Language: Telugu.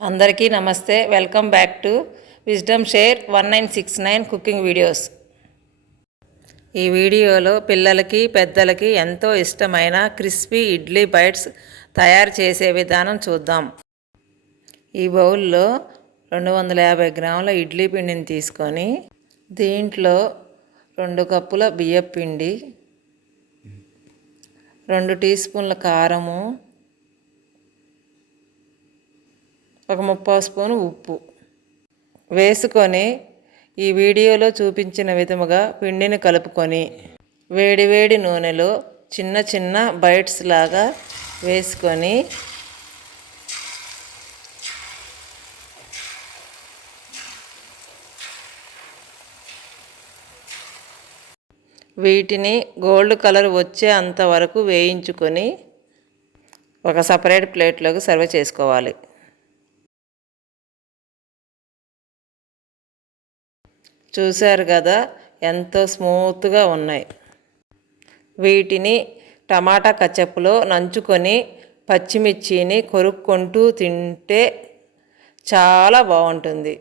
అందరికీ నమస్తే. Welcome back to wisdom share 1969 cooking videos. ఈ వీడియోలో పిల్లలకి పెద్దలకి ఎంతో ఇష్టమైన క్రిస్పీ ఇడ్లీ బైట్స్ తయారు చేసే విధానం చూద్దాం. ఈ బౌల్లో 250 గ్రాముల ఇడ్లీ పిండిని తీసుకొని దీంట్లో 2 కప్పుల బియ్యం పిండి, 2 టీ స్పూన్ల కారము, ఒక 1/2 స్పూను ఉప్పు వేసుకొని ఈ వీడియోలో చూపించిన విధముగా పిండిని కలుపుకొని వేడివేడి నూనెలో చిన్న చిన్న బైట్స్ లాగా వేసుకొని వీటిని గోల్డ్ కలర్ వచ్చే అంతవరకు వేయించుకొని ఒక సపరేట్ ప్లేట్లోకి సర్వ్ చేసుకోవాలి. చూశారు కదా ఎంతో స్మూత్గా ఉన్నాయి. వీటిని టమాటా కచప్లో నంచుకొని పచ్చిమిర్చిని కొరుక్కుంటూ తింటే చాలా బాగుంటుంది.